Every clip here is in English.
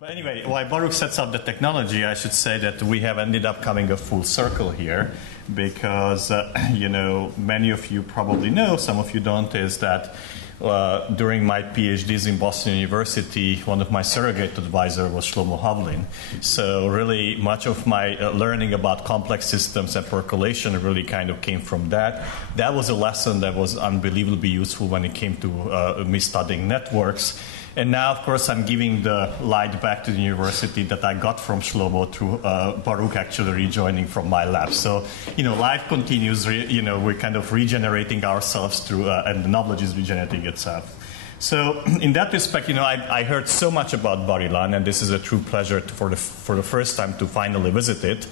But anyway, while Baruch sets up the technology, I should say that we have ended up coming a full circle here because, many of you probably know, some of you don't, is that during my PhDs in Boston University, one of my surrogate advisors was Shlomo Havlin. So really much of my learning about complex systems and percolation really kind of came from that. That was a lesson that was unbelievably useful when it came to me studying networks. And now, of course, I'm giving the light back to the university that I got from Shlomo through Baruch actually rejoining from my lab. So, life continues. We're kind of regenerating ourselves through, and the knowledge is regenerating itself. So, in that respect, I heard so much about Bar-Ilan, and this is a true pleasure for the first time to finally visit it.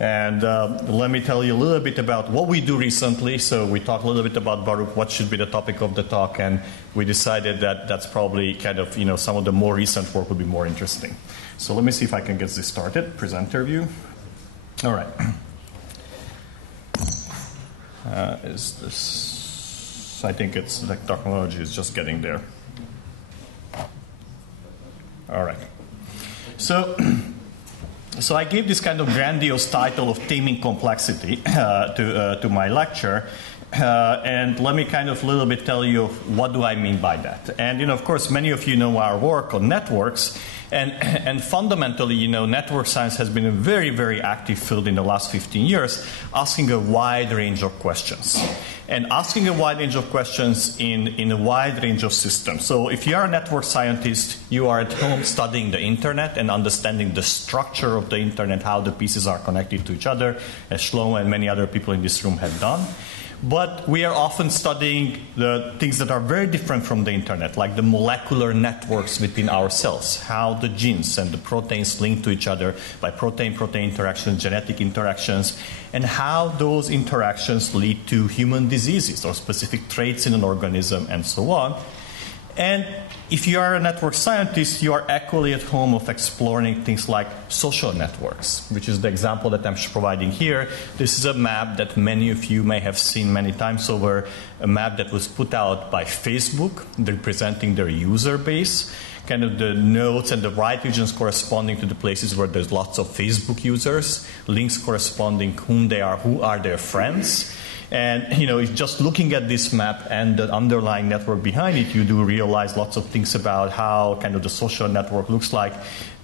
And let me tell you a little bit about what we do recently. So we talked a little bit about Baruch, what should be the topic of the talk, and we decided that that's probably kind of, some of the more recent work would be more interesting. So let me see if I can get this started. Presenter view. All right. Is this? I think it's the technology is just getting there. All right. So I gave this kind of grandiose title of Taming Complexity to my lecture. And let me kind of a little bit tell you what do I mean by that. And, of course, many of you know our work on networks. And fundamentally, network science has been a very, very active field in the last 15 years, asking a wide range of questions. And asking a wide range of questions in a wide range of systems. So if you are a network scientist, you are at home studying the internet and understanding the structure of the internet, how the pieces are connected to each other, as Shlomo and many other people in this room have done. But we are often studying the things that are very different from the internet, like the molecular networks within our cells, how the genes and the proteins link to each other by protein-protein interactions, genetic interactions, and how those interactions lead to human diseases or specific traits in an organism and so on. And if you are a network scientist, you are equally at home of exploring things like social networks, which is the example that I'm providing here. This is a map that many of you may have seen many times over, a map that was put out by Facebook, representing their user base, kind of the nodes and the right regions corresponding to the places where there's lots of Facebook users, links corresponding who are their friends. And, just looking at this map and the underlying network behind it, you do realize lots of things about how kind of the social network looks like,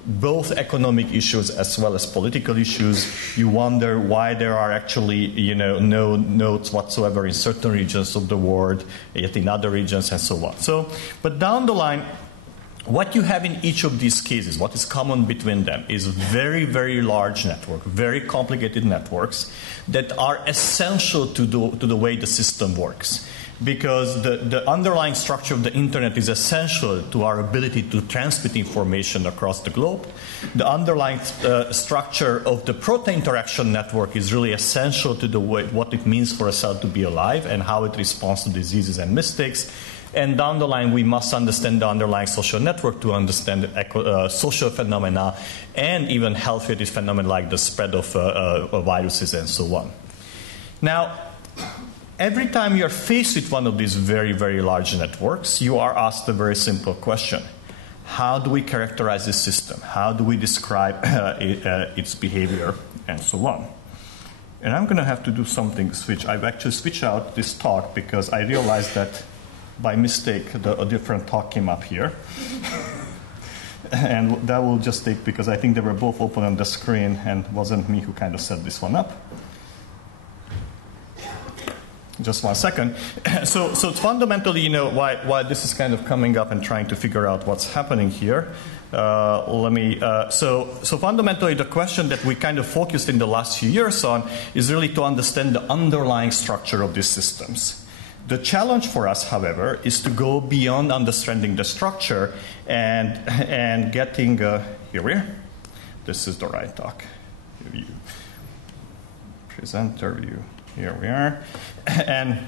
both economic issues as well as political issues. You wonder why there are actually, no nodes whatsoever in certain regions of the world, yet in other regions and so on. So, but down the line, what you have in each of these cases, what is common between them, is very, very large network, very complicated networks that are essential to the way the system works. Because the underlying structure of the internet is essential to our ability to transmit information across the globe. The underlying structure of the protein interaction network is really essential to the way, what it means for a cell to be alive and how it responds to diseases and mistakes. And down the line, we must understand the underlying social network to understand social phenomena and even health-related phenomena like the spread of viruses and so on. Now, every time you're faced with one of these very, very large networks, you are asked a very simple question. How do we characterize this system? How do we describe its behavior and so on? And I'm going to have to do something switch. I've actually switched out this talk because I realized that by mistake, a different talk came up here. And that will just take, because I think they were both open on the screen and it wasn't me who kind of set this one up. Just 1 second. So fundamentally, why this is kind of coming up and trying to figure out what's happening here. So fundamentally, the question that we kind of focused in the last few years on is really to understand the underlying structure of these systems. The challenge for us, however, is to go beyond understanding the structure and getting, here we are. This is the right talk. View. Presenter view. Here we are. And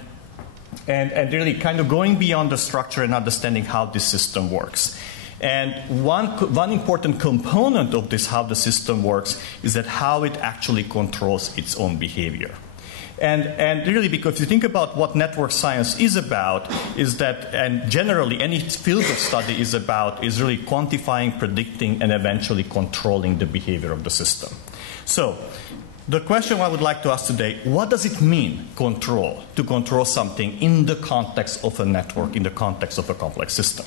really kind of going beyond the structure and understanding how this system works. And one important component of this, how the system works, is that how it actually controls its own behavior. And really, because if you think about what network science is about, is that, and generally any field of study is about, is really quantifying, predicting, and eventually controlling the behavior of the system. So the question I would like to ask today, what does it mean, control, to control something in the context of a network, in the context of a complex system?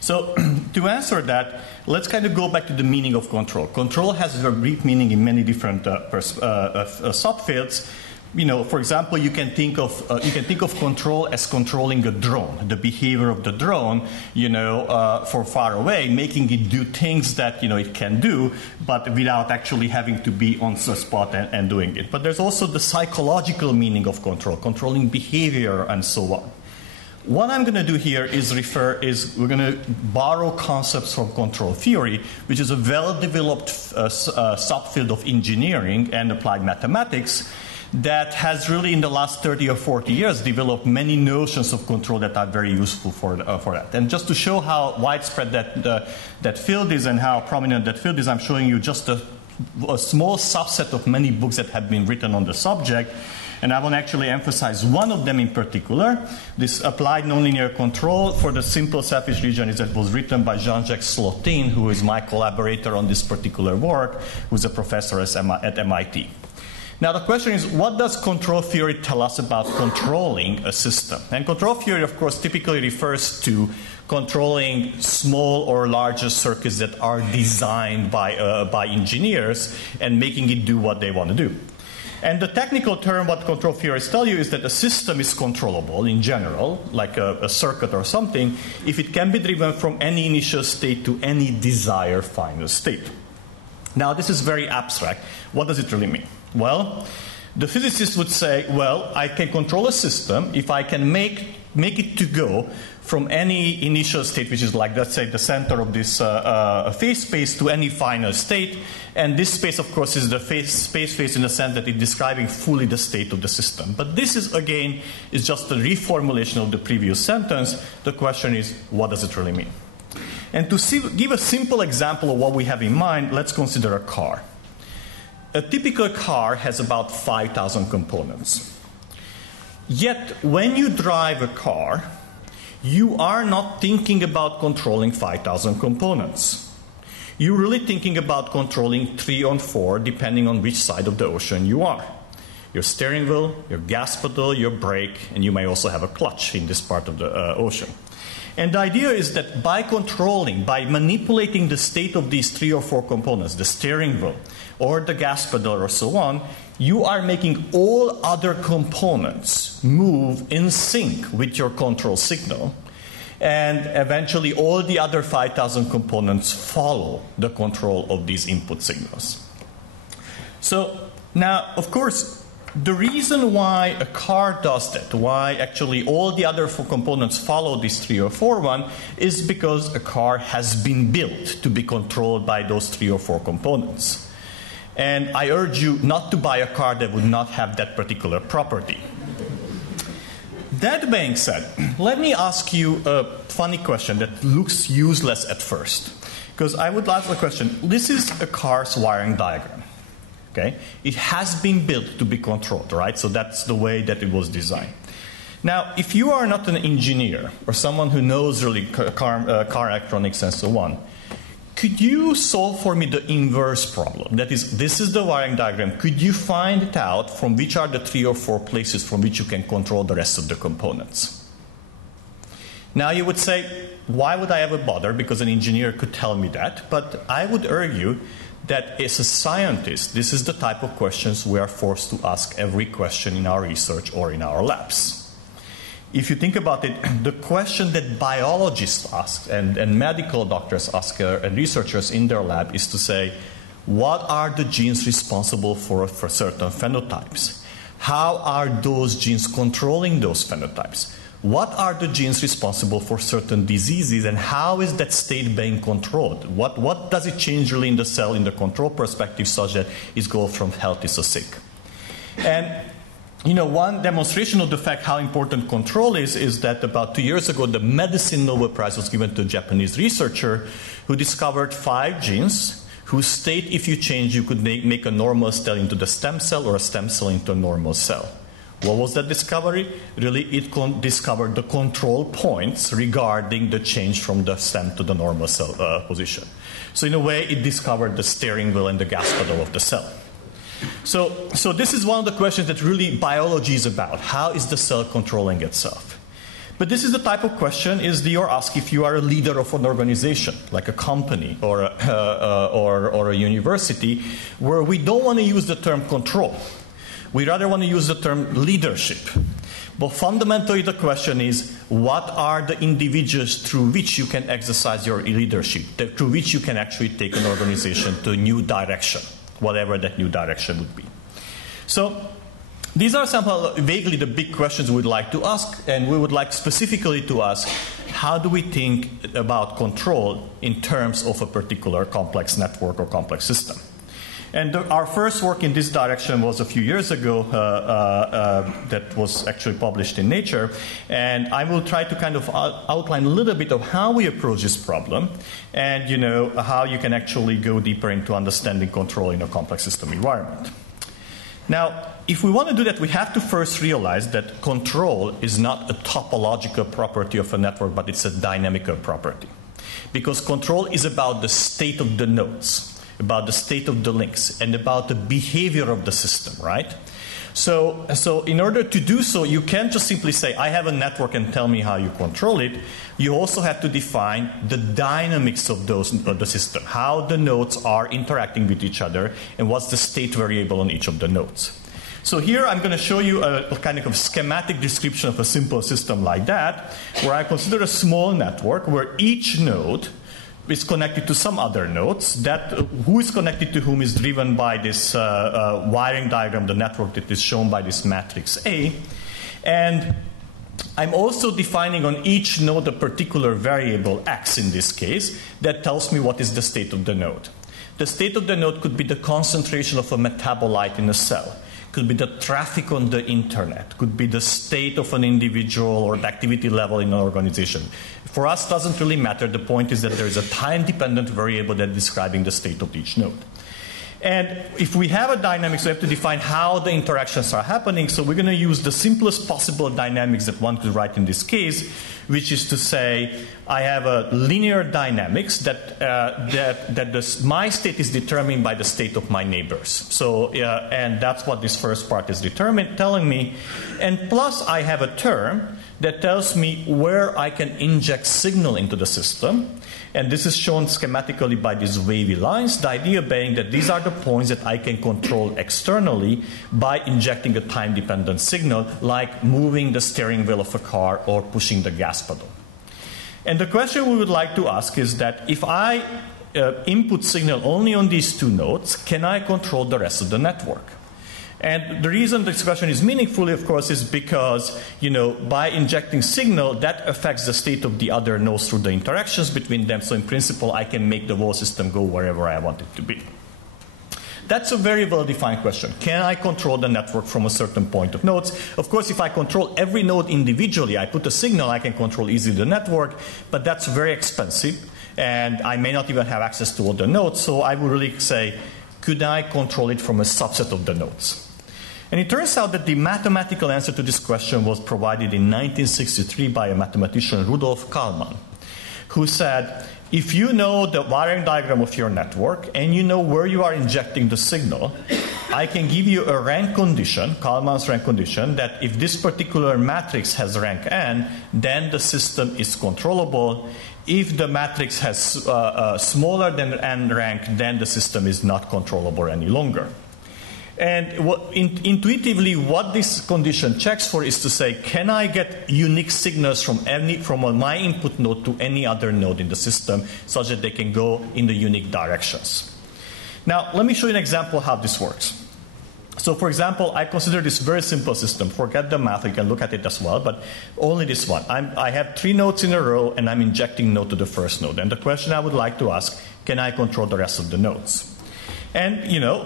So to answer that, let's kind of go back to the meaning of control. Control has a brief meaning in many different subfields. You know, for example, you can think of control as controlling a drone, the behavior of the drone, you know, for far away, making it do things that, you know, it can do, but without actually having to be on the spot and doing it. But there's also the psychological meaning of control, controlling behavior and so on. What I'm going to do here is we're going to borrow concepts from control theory, which is a well-developed subfield of engineering and applied mathematics that has really in the last 30 or 40 years developed many notions of control that are very useful for that. And just to show how widespread that field is and how prominent that field is, I'm showing you just a small subset of many books that have been written on the subject. And I want to actually emphasize one of them in particular. This Applied Nonlinear Control for the Simple Selfish Region is that was written by Jean-Jacques Slotin, who is my collaborator on this particular work, who's a professor at MIT. Now the question is, what does control theory tell us about controlling a system? And control theory, of course, typically refers to controlling small or larger circuits that are designed by engineers and making it do what they want to do. And the technical term, what control theorists tell you, is that a system is controllable in general, like a circuit or something, if it can be driven from any initial state to any desired final state. Now, this is very abstract. What does it really mean? Well, the physicist would say, well, I can control a system if I can make it to go from any initial state, which is like, let's say, the center of this phase space, to any final state. And this space, of course, is the space in the sense that it's describing fully the state of the system. But this is, again, is just a reformulation of the previous sentence. The question is, what does it really mean? And to give a simple example of what we have in mind, let's consider a car. A typical car has about 5,000 components. Yet, when you drive a car, you are not thinking about controlling 5,000 components. You're really thinking about controlling 3 or 4, depending on which side of the ocean you are. Your steering wheel, your gas pedal, your brake, and you may also have a clutch in this part of the ocean. And the idea is that by controlling, by manipulating the state of these 3 or 4 components, the steering wheel or the gas pedal or so on, you are making all other components move in sync with your control signal. And eventually all the other 5,000 components follow the control of these input signals. So now, of course, the reason why a car does that, why actually all the other 4 components follow this 3 or 4 one, is because a car has been built to be controlled by those 3 or 4 components. And I urge you not to buy a car that would not have that particular property. That being said, let me ask you a funny question that looks useless at first. Because I would ask the question, this is a car's wiring diagram. Okay? It has been built to be controlled, right? So that's the way that it was designed. Now, if you are not an engineer or someone who knows really car electronics and so on, could you solve for me the inverse problem? That is, this is the wiring diagram. Could you find it out from which are the 3 or 4 places from which you can control the rest of the components? Now you would say, why would I ever bother? Because an engineer could tell me that. But I would argue that as a scientist, this is the type of questions we are forced to ask every question in our research or in our labs. If you think about it, the question that biologists ask and medical doctors ask and researchers in their lab is to say, what are the genes responsible for certain phenotypes? How are those genes controlling those phenotypes? What are the genes responsible for certain diseases, and how is that state being controlled? What does it change really in the cell in the control perspective such that it goes from healthy to sick? And you know, one demonstration of the fact how important control is that about 2 years ago, the Medicine Nobel Prize was given to a Japanese researcher who discovered 5 genes whose state, if you change, you could make a normal cell into the stem cell or a stem cell into a normal cell. What was that discovery? Really, it discovered the control points regarding the change from the stem to the normal cell position. So in a way, it discovered the steering wheel and the gas pedal of the cell. So this is one of the questions that really biology is about. How is the cell controlling itself? But this is the type of question you're asked if you are a leader of an organization, like a company or a university, where we don't want to use the term control. We rather want to use the term leadership. But fundamentally, the question is, what are the individuals through which you can exercise your leadership, through which you can actually take an organization to a new direction, whatever that new direction would be. So these are some vaguely the big questions we'd like to ask, and we would like specifically to ask, how do we think about control in terms of a particular complex network or complex system? And our first work in this direction was a few years ago that was actually published in Nature. And I will try to kind of outline a little bit of how we approach this problem and how you can actually go deeper into understanding control in a complex system environment. Now, if we want to do that, we have to first realize that control is not a topological property of a network, but it's a dynamical property. Because control is about the state of the nodes, about the state of the links, and about the behavior of the system, right? So in order to do so, you can't just simply say, I have a network and tell me how you control it. You also have to define the dynamics of the system, how the nodes are interacting with each other, and what's the state variable on each of the nodes. So here I'm going to show you a kind of schematic description of a simple system like that, where I consider a small network where each node is connected to some other nodes. That who is connected to whom is driven by this wiring diagram, the network that is shown by this matrix A. And I'm also defining on each node a particular variable, x in this case, that tells me what is the state of the node. The state of the node could be the concentration of a metabolite in a cell, could be the traffic on the internet, could be the state of an individual or the activity level in an organization. For us, it doesn't really matter. The point is that there is a time-dependent variable that is describing the state of each node. And if we have a dynamics, we have to define how the interactions are happening. So we're going to use the simplest possible dynamics that one could write in this case, which is to say, I have a linear dynamics that my state is determined by the state of my neighbors. So, and that's what this first part is telling me. And plus, I have a term that tells me where I can inject signal into the system. And this is shown schematically by these wavy lines, the idea being that these are the points that I can control externally by injecting a time-dependent signal, like moving the steering wheel of a car or pushing the gas pedal. And the question we would like to ask is that if I input signal only on these two nodes, can I control the rest of the network? And the reason this question is meaningful, of course, is because, by injecting signal, that affects the state of the other nodes through the interactions between them. So in principle, I can make the whole system go wherever I want it to be. That's a very well-defined question. Can I control the network from a certain point of nodes? Of course, if I control every node individually, I put a signal, I can control easily the network, but that's very expensive, and I may not even have access to all the nodes. So I would really say, could I control it from a subset of the nodes? And it turns out that the mathematical answer to this question was provided in 1963 by a mathematician, Rudolf Kalman, who said, if you know the wiring diagram of your network and you know where you are injecting the signal, I can give you a rank condition, Kalman's rank condition, that if this particular matrix has rank n, then the system is controllable. If the matrix has smaller than n rank, then the system is not controllable any longer. And intuitively, what this condition checks for is to say, can I get unique signals from my input node to any other node in the system such that they can go in the unique directions? Now, let me show you an example of how this works. So, for example, I consider this very simple system. Forget the math, you can look at it as well, but only this one. I have 3 nodes in a row, and I'm injecting node to the first node. And the question I would like to ask, can I control the rest of the nodes? And,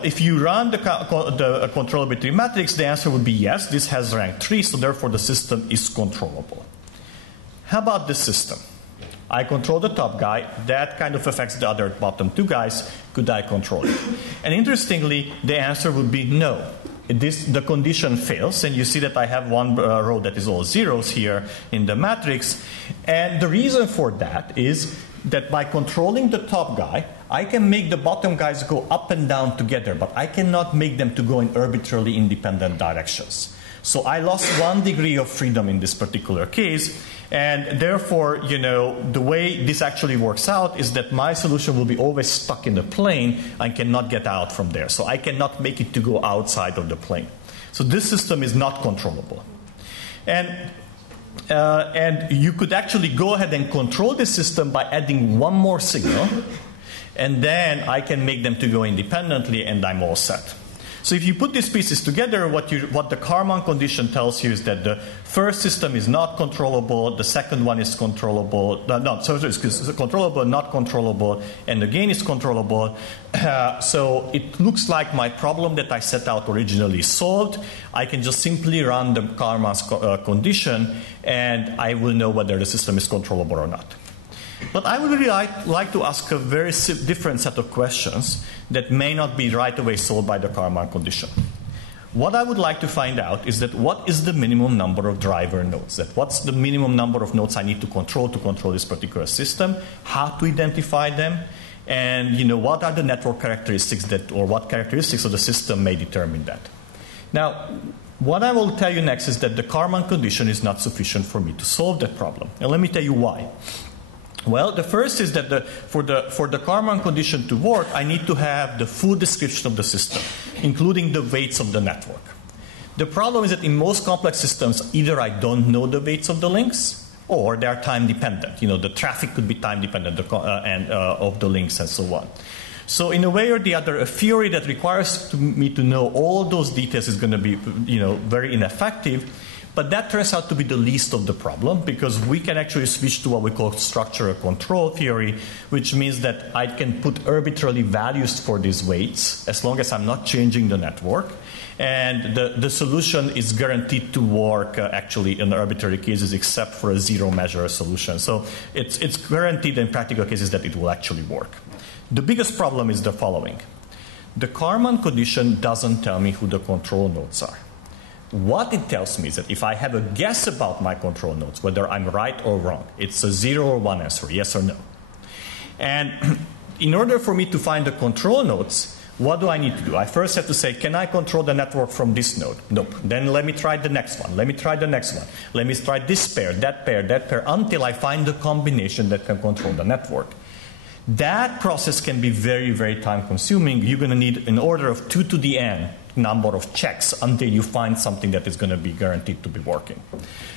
if you run the controllability matrix, the answer would be yes, this has rank 3, so therefore the system is controllable. How about this system? I control the top guy. That kind of affects the other bottom two guys. Could I control it? And interestingly, the answer would be no. The condition fails, and you see that I have one row that is all zeros here in the matrix. And the reason for that is that by controlling the top guy, I can make the bottom guys go up and down together, but I cannot make them to go in arbitrarily independent directions. So I lost 1 degree of freedom in this particular case, and therefore, the way this actually works out is that my solution will be always stuck in the plane and cannot get out from there. So I cannot make it to go outside of the plane. So this system is not controllable. And you could actually go ahead and control the system by adding one more signal, and then I can make them to go independently, and I'm all set. So if you put these pieces together, what the Karman condition tells you is that the first system is not controllable, the second one is controllable, controllable, not controllable, and the gain is controllable. So it looks like my problem that I set out originally is solved. I can just simply run the Karman's condition, and I will know whether the system is controllable or not. But I would really like to ask a very different set of questions that may not be right away solved by the Karman condition. What I would like to find out is that what is the minimum number of driver nodes? What's the minimum number of nodes I need to control this particular system? How to identify them? And what are the network characteristics or what characteristics of the system may determine that? Now, what I will tell you next is that the Karman condition is not sufficient for me to solve that problem. And let me tell you why. Well, the first is that for the Karman condition to work, I need to have the full description of the system, including the weights of the network. The problem is that in most complex systems, either I don't know the weights of the links, or they are time dependent. The traffic could be time dependent of the links and so on. So in a way or the other, a theory that requires me to know all those details is going to be very ineffective. But that turns out to be the least of the problem, because we can actually switch to what we call structural control theory, which means that I can put arbitrary values for these weights as long as I'm not changing the network. And the solution is guaranteed to work actually in arbitrary cases except for a zero measure solution. So it's guaranteed in practical cases that it will actually work. The biggest problem is the following. The Karman condition doesn't tell me who the control nodes are. What it tells me is that if I have a guess about my control nodes, whether I'm right or wrong, it's a 0 or 1 answer, yes or no. And in order for me to find the control nodes, what do I need to do? I first have to say, can I control the network from this node? Nope. Then let me try the next one. Let me try the next one. Let me try this pair, that pair, that pair, until I find the combination that can control the network. That process can be very, very time consuming. You're going to need an order of 2 to the n number of checks until you find something that is going to be guaranteed to be working.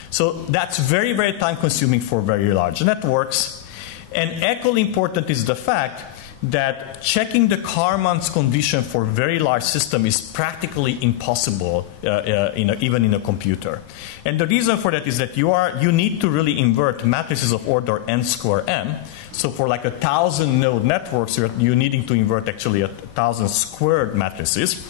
So that's very, very time consuming for very large networks. And equally important is the fact that checking the Karman's condition for very large system is practically impossible even in a computer. And the reason for that is that you need to really invert matrices of order n square m. So for like 1,000 node networks, you're needing to invert actually 1,000 squared matrices.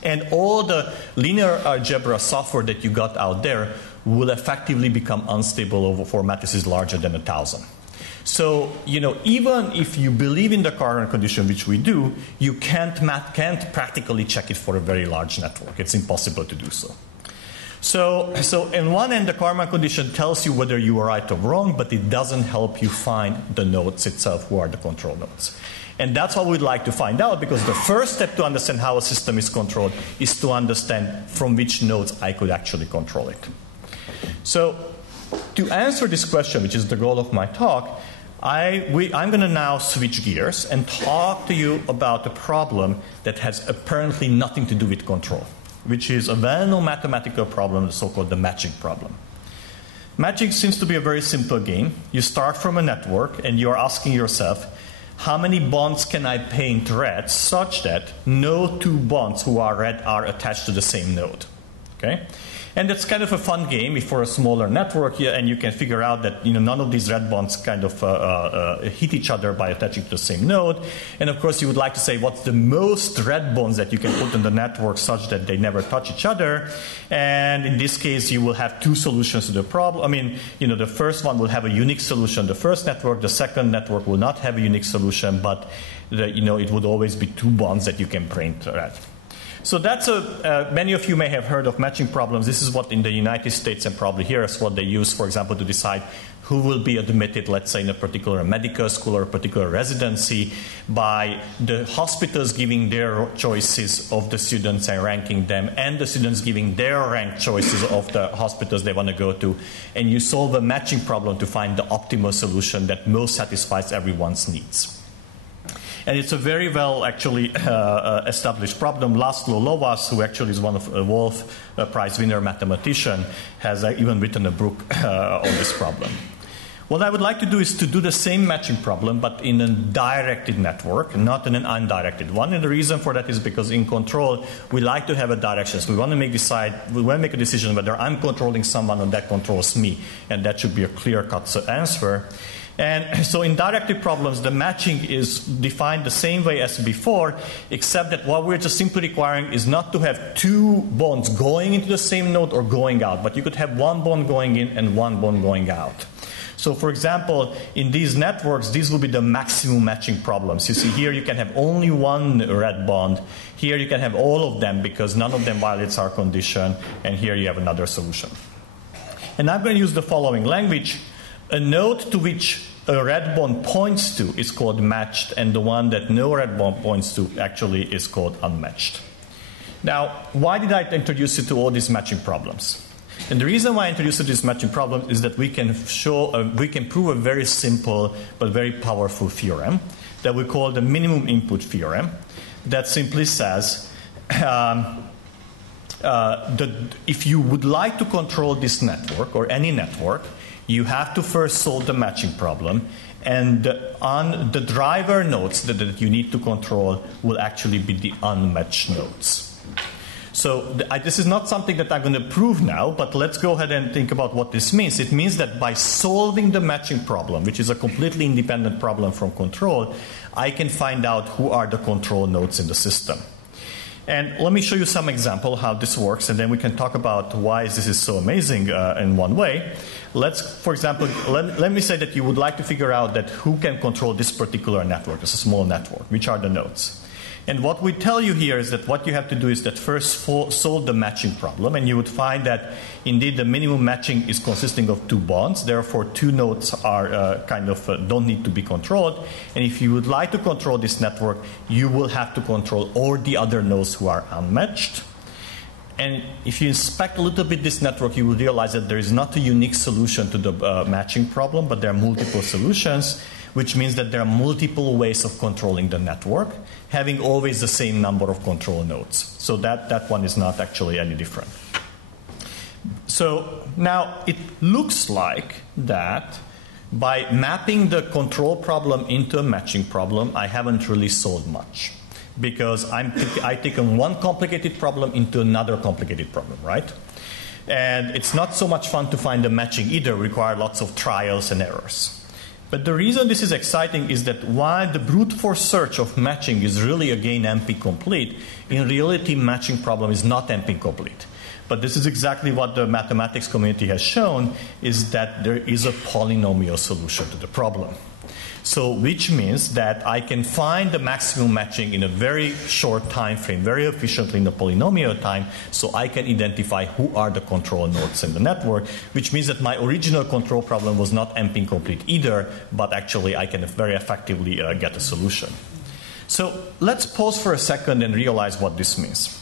And all the linear algebra software that you got out there will effectively become unstable for matrices larger than 1,000. So, even if you believe in the Karman condition, which we do, you can't practically check it for a very large network. It's impossible to do so. So in one end, the Karman condition tells you whether you are right or wrong, but it doesn't help you find the nodes itself, who are the control nodes. And that's what we'd like to find out, because the first step to understand how a system is controlled is to understand from which nodes I could actually control it. So to answer this question, which is the goal of my talk, I'm going to now switch gears and talk to you about a problem that has apparently nothing to do with control, which is a well-known mathematical problem, the so-called the matching problem. Matching seems to be a very simple game. You start from a network and you're asking yourself, how many bonds can I paint red such that no two bonds who are red are attached to the same node? Okay? And it's kind of a fun game for a smaller network, and you can figure out that none of these red bonds kind of hit each other by attaching to the same node. And of course, you would like to say what's the most red bonds that you can put in the network such that they never touch each other. And in this case, you will have two solutions to the problem. I mean, the first one will have a unique solution. The first network, the second network will not have a unique solution, but it would always be two bonds that you can print red. So that's many of you may have heard of matching problems. This is what in the United States and probably here is what they use, for example, to decide who will be admitted, let's say, in a particular medical school or a particular residency by the hospitals giving their choices of the students and ranking them, and the students giving their ranked choices of the hospitals they want to go to. And you solve a matching problem to find the optimal solution that most satisfies everyone's needs. And it's a very well actually established problem. László Lovász, who actually is one of a Wolf Prize winner mathematician, has even written a book on this problem. What I would like to do is to do the same matching problem, but in a directed network, not in an undirected one. And the reason for that is because in control, we like to have a direction. So we want to make a decision whether I'm controlling someone or that controls me. And that should be a clear-cut answer. And so in directed problems, the matching is defined the same way as before, except that what we're just simply requiring is not to have two bonds going into the same node or going out, but you could have one bond going in and one bond going out. So for example, in these networks, these will be the maximum matching problems. You see here you can have only one red bond. Here you can have all of them because none of them violates our condition. And here you have another solution. And I'm going to use the following language. A node to which a red bond points to is called matched, and the one that no red bond points to actually is called unmatched. Now, why did I introduce you to all these matching problems? And the reason why I introduced you to this matching problem is that we can prove a very simple but very powerful theorem that we call the minimum input theorem that simply says if you would like to control this network or any network, you have to first solve the matching problem, and on the driver nodes that you need to control will actually be the unmatched nodes. So this is not something that I'm going to prove now, but let's go ahead and think about what this means. It means that by solving the matching problem, which is a completely independent problem from control, I can find out who are the control nodes in the system. And let me show you some example how this works, and then we can talk about why this is so amazing in one way. For example, let me say that you would like to figure out that who can control this particular network, it's a small network, which are the nodes. And what we tell you here is that what you have to do is that first solve the matching problem, and you would find that indeed the minimum matching is consisting of two bonds, therefore two nodes are don't need to be controlled. And if you would like to control this network, you will have to control all the other nodes who are unmatched. And if you inspect a little bit this network, you will realize that there is not a unique solution to the matching problem, but there are multiple solutions, which means that there are multiple ways of controlling the network, having always the same number of control nodes. So that one is not actually any different. So now it looks like that by mapping the control problem into a matching problem, I haven't really solved much. Because I've taken one complicated problem into another complicated problem, right? And it's not so much fun to find the matching either, require lots of trials and errors. But the reason this is exciting is that while the brute force search of matching is really again NP complete, in reality matching problem is not NP complete. But this is exactly what the mathematics community has shown, is that there is a polynomial solution to the problem. So which means that I can find the maximum matching in a very short time frame, very efficiently in the polynomial time, so I can identify who are the control nodes in the network, which means that my original control problem was not NP complete either, but actually I can very effectively get a solution. So let's pause for a second and realize what this means.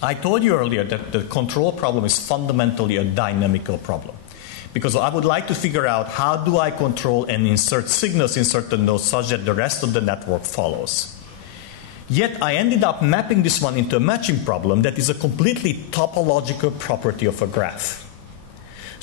I told you earlier that the control problem is fundamentally a dynamical problem. Because I would like to figure out how do I control and insert signals in certain nodes such that the rest of the network follows. Yet I ended up mapping this one into a matching problem that is a completely topological property of a graph.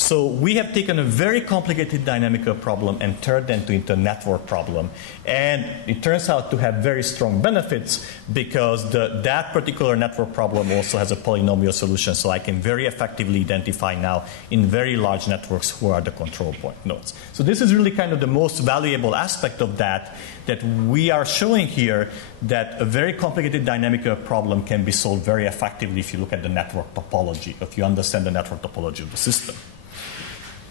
So we have taken a very complicated dynamical problem and turned it into a network problem. And it turns out to have very strong benefits because that particular network problem also has a polynomial solution. So I can very effectively identify now in very large networks who are the control point nodes. So this is really kind of the most valuable aspect of that we are showing here, that a very complicated dynamical problem can be solved very effectively if you look at the network topology, if you understand the network topology of the system.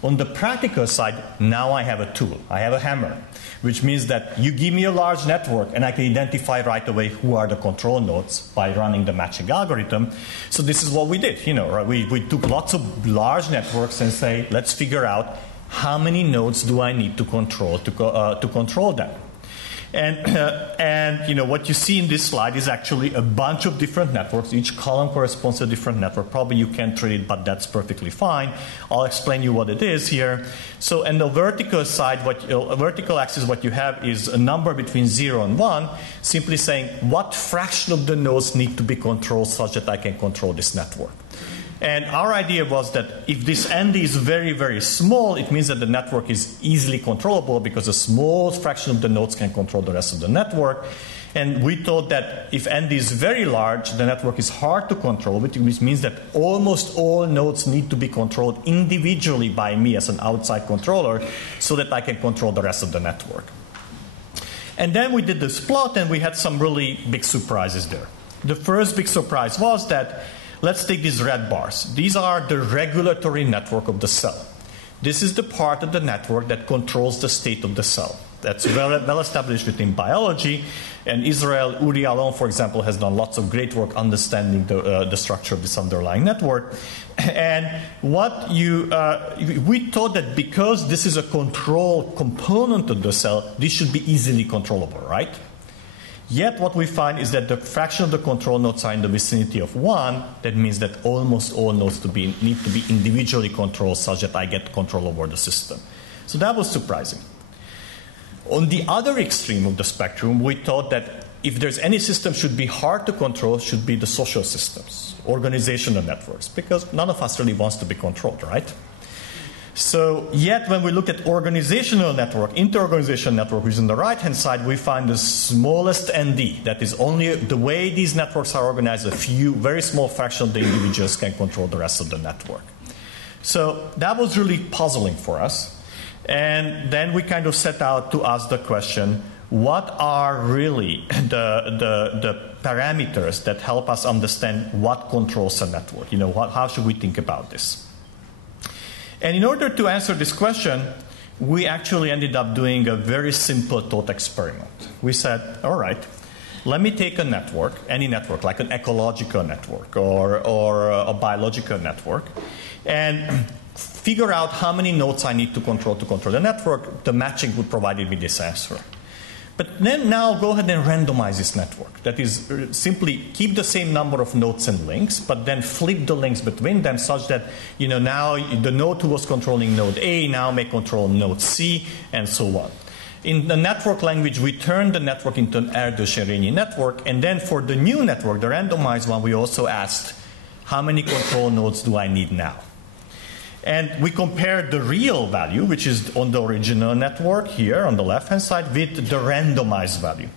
On the practical side, now I have a tool. I have a hammer, which means that you give me a large network and I can identify right away who are the control nodes by running the matching algorithm. So this is what we did. Right? We took lots of large networks and say, let's figure out how many nodes do I need to control to control them. And what you see in this slide is actually a bunch of different networks. Each column corresponds to a different network. Probably you can't read it, but that's perfectly fine. I'll explain you what it is here. So on the vertical side, vertical axis, what you have is a number between 0 and 1, simply saying what fraction of the nodes need to be controlled such that I can control this network. And our idea was that if this ND is very, very small, it means that the network is easily controllable because a small fraction of the nodes can control the rest of the network. And we thought that if ND is very large, the network is hard to control, which means that almost all nodes need to be controlled individually by me as an outside controller so that I can control the rest of the network. And then we did this plot, and we had some really big surprises there. The first big surprise was that let's take these red bars. These are the regulatory network of the cell. This is the part of the network that controls the state of the cell. That's well established within biology. And Uri Alon, for example, has done lots of great work understanding the structure of this underlying network. And we thought that because this is a control component of the cell, this should be easily controllable, right? Yet what we find is that the fraction of the control nodes are in the vicinity of 1. That means that almost all nodes need to be individually controlled such that I get control over the system. So that was surprising. On the other extreme of the spectrum, we thought that if there's any system should be hard to control, should be the social systems, organizational networks, because none of us really wants to be controlled, right? So yet when we look at organizational network, inter-organizational network, which is on the right-hand side, we find the smallest ND. That is only the way these networks are organized, a few, very small fraction of the individuals can control the rest of the network. So that was really puzzling for us. And then we kind of set out to ask the question, what are really the parameters that help us understand what controls a network? How should we think about this? And in order to answer this question, we actually ended up doing a very simple thought experiment. We said, all right, let me take a network, any network, like an ecological network or a biological network, and figure out how many nodes I need to control the network. The matching would provide me this answer. But then now go ahead and randomize this network. That is, simply keep the same number of nodes and links, but then flip the links between them such that now the node who was controlling node A now may control node C, and so on. In the network language, we turn the network into an Erdős-Sérényi network, and then for the new network, the randomized one, we also asked, how many control nodes do I need now? And we compared the real value, which is on the original network here on the left-hand side, with the randomized value.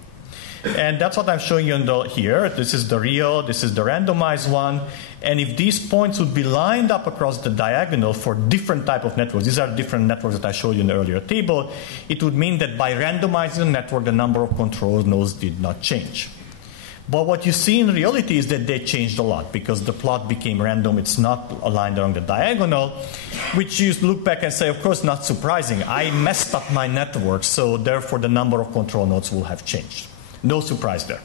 And that's what I'm showing you here. This is the real, this is the randomized one. And if these points would be lined up across the diagonal for different type of networks, these are different networks that I showed you in the earlier table, it would mean that by randomizing the network, the number of control nodes did not change. But what you see in reality is that they changed a lot because the plot became random. It's not aligned along the diagonal, which you look back and say, of course, not surprising. I messed up my network, so therefore the number of control nodes will have changed. No surprise there.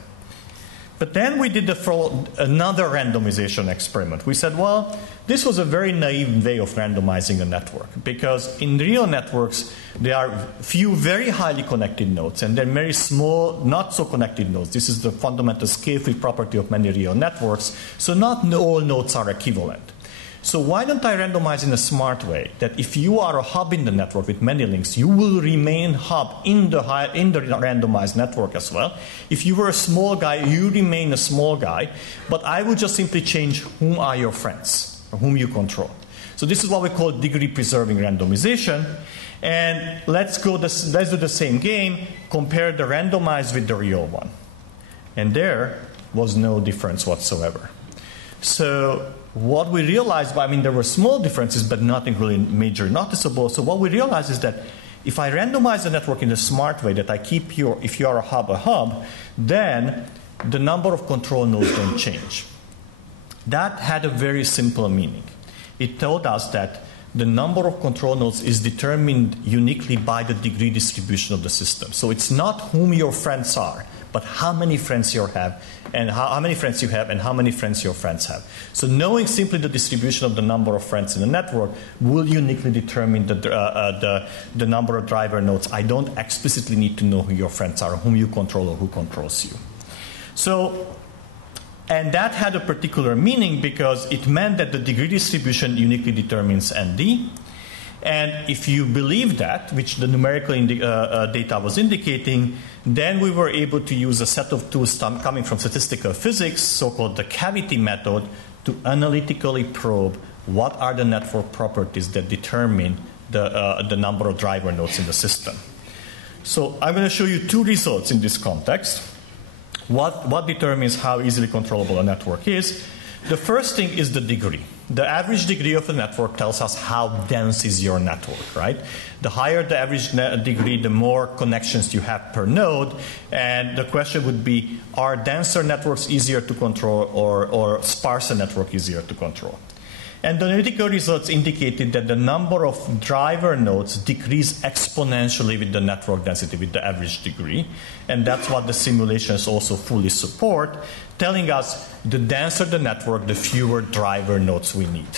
But then we did another randomization experiment. We said, well, this was a very naive way of randomizing a network because in real networks, there are few very highly connected nodes and then very small, not so connected nodes. This is the fundamental scale-free property of many real networks. So not all nodes are equivalent. So why don't I randomize in a smart way that if you are a hub in the network with many links, you will remain hub in the randomized network as well. If you were a small guy, you remain a small guy, but I would just simply change whom are your friends or whom you control. So this is what we call degree-preserving randomization. And let's do the same game, compare the randomized with the real one. And there was no difference whatsoever. So what we realized, I mean, there were small differences, but nothing really major noticeable. So what we realized is that if I randomize the network in a smart way, that I keep if you are a hub, then the number of control nodes don't change. That had a very simple meaning. It told us that the number of control nodes is determined uniquely by the degree distribution of the system. So it's not whom your friends are, but how many friends you have, and how many friends you have, and how many friends your friends have. So knowing simply the distribution of the number of friends in the network will uniquely determine the number of driver nodes. I don't explicitly need to know who your friends are, whom you control, or who controls you. So, and that had a particular meaning because it meant that the degree distribution uniquely determines ND. And if you believe that, which the numerical data was indicating, then we were able to use a set of tools coming from statistical physics, so-called the cavity method, to analytically probe what are the network properties that determine the number of driver nodes in the system. So I'm going to show you two results in this context. What determines how easily controllable a network is? The first thing is the degree. The average degree of a network tells us how dense is your network, right? The higher the average degree, the more connections you have per node. And the question would be, are denser networks easier to control or sparser network easier to control? And the analytical results indicated that the number of driver nodes decreased exponentially with the network density, with the average degree. And that's what the simulations also fully support, telling us the denser the network, the fewer driver nodes we need.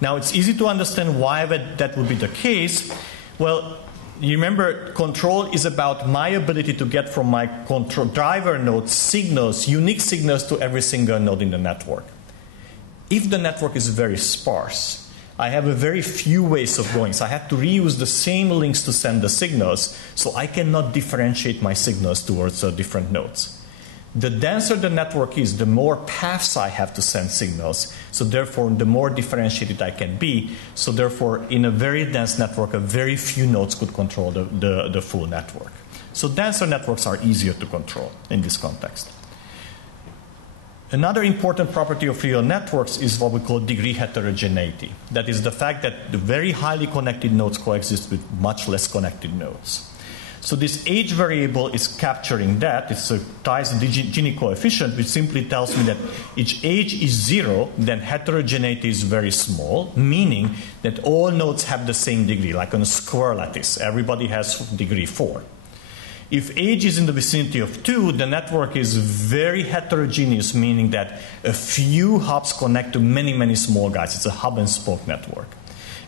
Now, it's easy to understand why that would be the case. Well, you remember, control is about my ability to get from my control driver node signals, unique signals to every single node in the network. If the network is very sparse, I have a very few ways of going. So I have to reuse the same links to send the signals, so I cannot differentiate my signals towards different nodes. The denser the network is, the more paths I have to send signals. So therefore, the more differentiated I can be. So therefore, in a very dense network, a very few nodes could control the full network. So denser networks are easier to control in this context. Another important property of real networks is what we call degree heterogeneity. That is the fact that the very highly connected nodes coexist with much less connected nodes. So this age variable is capturing that. It's a ties the Gini coefficient, which simply tells me that each age is 0, then heterogeneity is very small, meaning that all nodes have the same degree, like on a square lattice. Everybody has degree 4. If age is in the vicinity of 2, the network is very heterogeneous, meaning that a few hubs connect to many, many small guys. It's a hub and spoke network.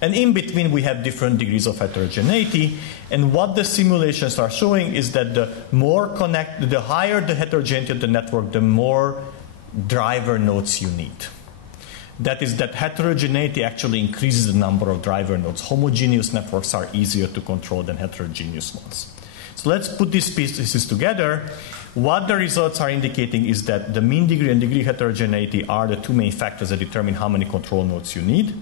And in between, we have different degrees of heterogeneity. And what the simulations are showing is that the higher the heterogeneity of the network, the more driver nodes you need. That is, that heterogeneity actually increases the number of driver nodes. Homogeneous networks are easier to control than heterogeneous ones. So let's put these pieces together. What the results are indicating is that the mean degree and degree heterogeneity are the two main factors that determine how many control nodes you need.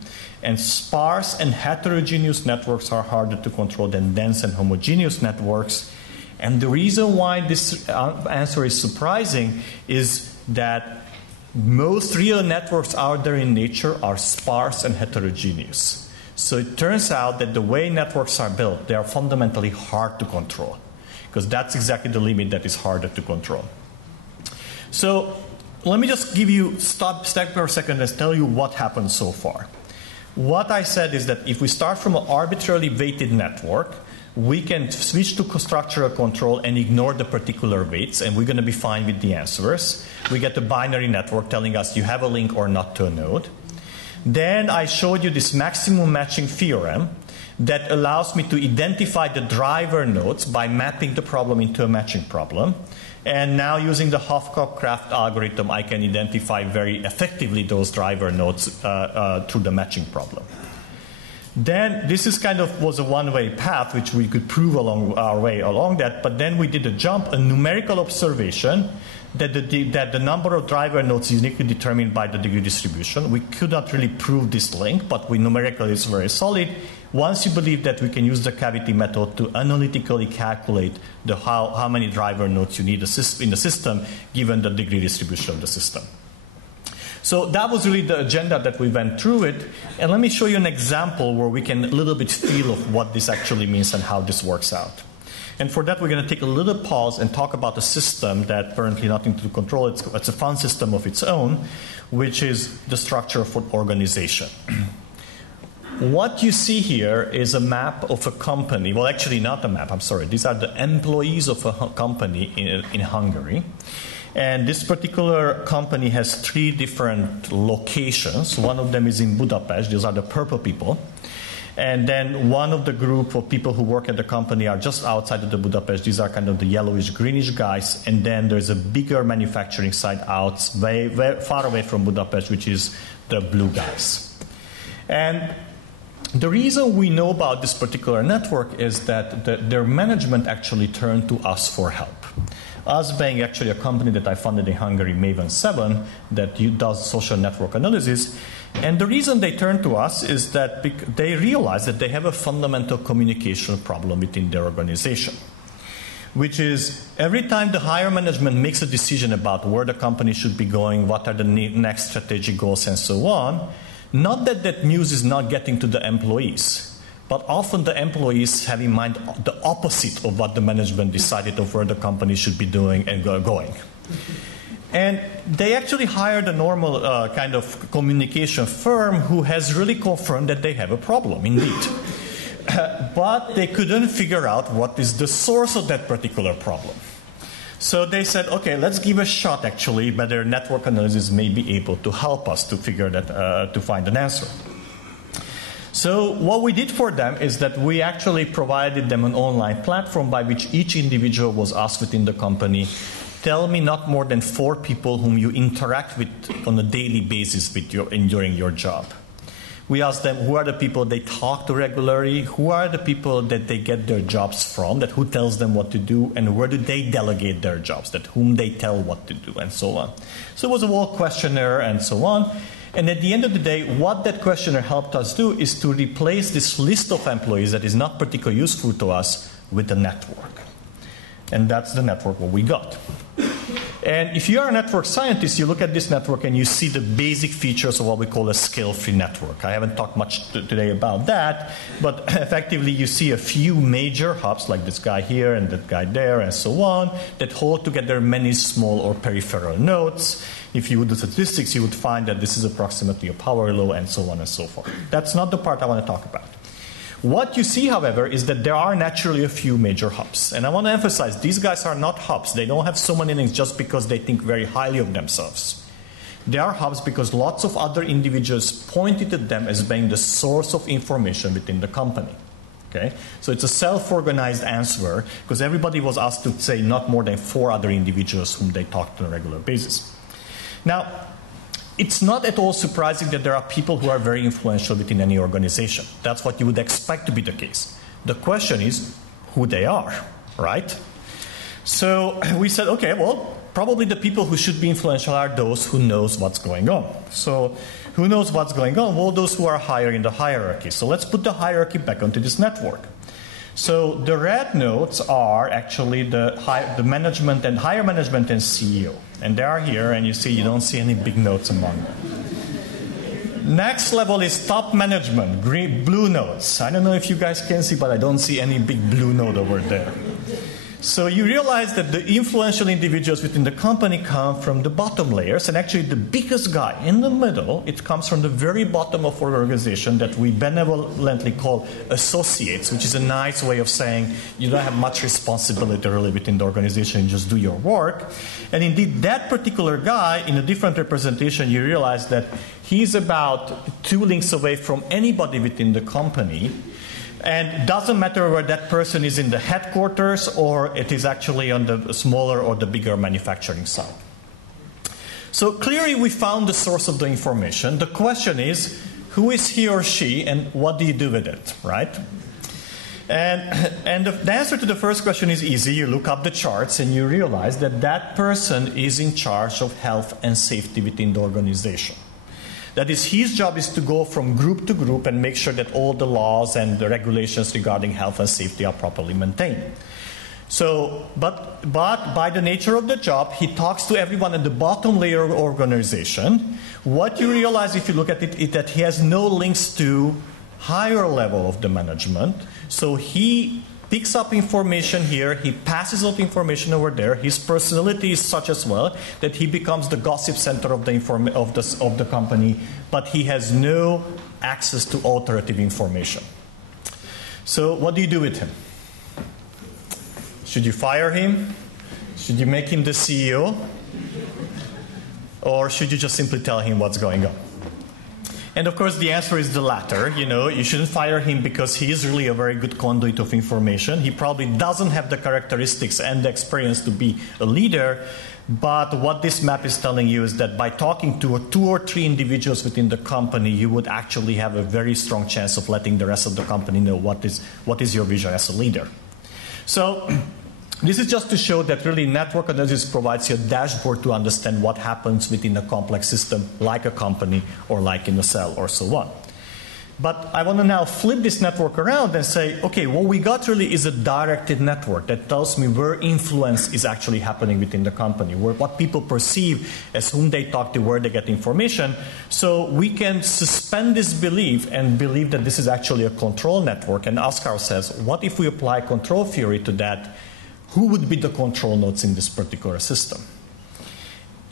And sparse and heterogeneous networks are harder to control than dense and homogeneous networks. And the reason why this answer is surprising is that most real networks out there in nature are sparse and heterogeneous. So it turns out that the way networks are built, they are fundamentally hard to control, because that's exactly the limit that is harder to control. So let me just give you step for a second and tell you what happened so far. What I said is that if we start from an arbitrarily weighted network, we can switch to structural control and ignore the particular weights, and we're going to be fine with the answers. We get a binary network telling us you have a link or not to a node. Then I showed you this maximum matching theorem that allows me to identify the driver nodes by mapping the problem into a matching problem. And now using the Hofkoff-Kraft algorithm, I can identify very effectively those driver nodes through the matching problem. Then this is kind of was a one-way path which we could prove along our way along that, but then we did a jump, a numerical observation that the number of driver nodes is uniquely determined by the degree distribution. We could not really prove this link, but we numerically it's very solid. Once you believe that, we can use the cavity method to analytically calculate how many driver nodes you need in the system given the degree distribution of the system. So that was really the agenda that we went through it. And let me show you an example where we can a little bit feel of what this actually means and how this works out. And for that, we're going to take a little pause and talk about a system that apparently nothing to control. It's a fun system of its own, which is the structure for organization. What you see here is a map of a company. Well, actually not a map, I'm sorry. These are the employees of a company in Hungary. And this particular company has 3 different locations. One of them is in Budapest. These are the purple people. And then one of the group of people who work at the company are just outside of the Budapest. These are kind of the yellowish, greenish guys. And then there's a bigger manufacturing site out very far away from Budapest, which is the blue guys. And the reason we know about this particular network is that their management actually turned to us for help. Us being actually a company that I funded in Hungary, Maven 7, that does social network analysis. And the reason they turned to us is that they realize that they have a fundamental communication problem within their organization, which is every time the higher management makes a decision about where the company should be going, what are the next strategic goals, and so on, not that news is not getting to the employees, but often the employees have in mind the opposite of what the management decided of where the company should be doing and going. And they actually hired a normal kind of communication firm who has really confirmed that they have a problem, indeed. But they couldn't figure out what is the source of that particular problem. So they said, okay, let's give a shot actually whether network analysis may be able to help us to figure that, to find an answer. So what we did for them is that we actually provided them an online platform by which each individual was asked within the company, tell me not more than 4 people whom you interact with on a daily basis during your job. We asked them who are the people they talk to regularly, who are the people that they get their jobs from, that who tells them what to do, and where do they delegate their jobs, that whom they tell what to do, and so on. So it was a whole questionnaire and so on. And at the end of the day, what that questionnaire helped us do is to replace this list of employees that is not particularly useful to us with a network. And that's the network what we got. And if you are a network scientist, you look at this network and you see the basic features of what we call a scale-free network. I haven't talked much today about that, but effectively you see a few major hubs like this guy here and that guy there and so on that hold together many small or peripheral nodes. If you would do statistics, you would find that this is approximately a power law and so on and so forth. That's not the part I want to talk about. What you see, however, is that there are naturally a few major hubs. And I want to emphasize, these guys are not hubs. They don't have so many names just because they think very highly of themselves. They are hubs because lots of other individuals pointed at them as being the source of information within the company. Okay? So it's a self-organized answer because everybody was asked to say not more than 4 other individuals whom they talk to on a regular basis. Now, it's not at all surprising that there are people who are very influential within any organization. That's what you would expect to be the case. The question is who they are, right? So we said, okay, well, probably the people who should be influential are those who knows what's going on. So who knows what's going on? Well, those who are higher in the hierarchy. So let's put the hierarchy back onto this network. So the red nodes are actually the management and higher management and CEO. And they are here, and you see you don't see any big nodes among them. Next level is top management, blue nodes. I don't know if you guys can see, but I don't see any big blue node over there. So you realize that the influential individuals within the company come from the bottom layers, and actually the biggest guy in the middle, it comes from the very bottom of our organization that we benevolently call associates, which is a nice way of saying you don't have much responsibility really within the organization, you just do your work. And indeed, that particular guy, in a different representation, you realize that he's about 2 links away from anybody within the company. And it doesn't matter where that person is in the headquarters or it is actually on the smaller or the bigger manufacturing side. So clearly we found the source of the information. The question is, who is he or she, and what do you do with it, right? And the answer to the first question is easy. You look up the charts and you realize that that person is in charge of health and safety within the organization. That is, his job is to go from group to group and make sure that all the laws and the regulations regarding health and safety are properly maintained. So, but by the nature of the job, he talks to everyone at the bottom layer of the organization. What you realize if you look at it is that he has no links to higher level of the management. So he picks up information here, he passes out information over there. His personality is such as well that he becomes the gossip center of the company, but he has no access to authoritative information. So what do you do with him? Should you fire him? Should you make him the CEO? Or should you just simply tell him what's going on? And of course, the answer is the latter. You shouldn't fire him because he is really a very good conduit of information. He probably doesn't have the characteristics and the experience to be a leader. But what this map is telling you is that by talking to 2 or 3 individuals within the company, you would actually have a very strong chance of letting the rest of the company know what is your vision as a leader. So this is just to show that really network analysis provides you a dashboard to understand what happens within a complex system like a company or like in a cell or so on. But I want to now flip this network around and say, okay, what we got really is a directed network that tells me where influence is actually happening within the company, what people perceive as whom they talk to, where they get information. So we can suspend this belief and believe that this is actually a control network and ask ourselves, what if we apply control theory to that? Who would be the control nodes in this particular system?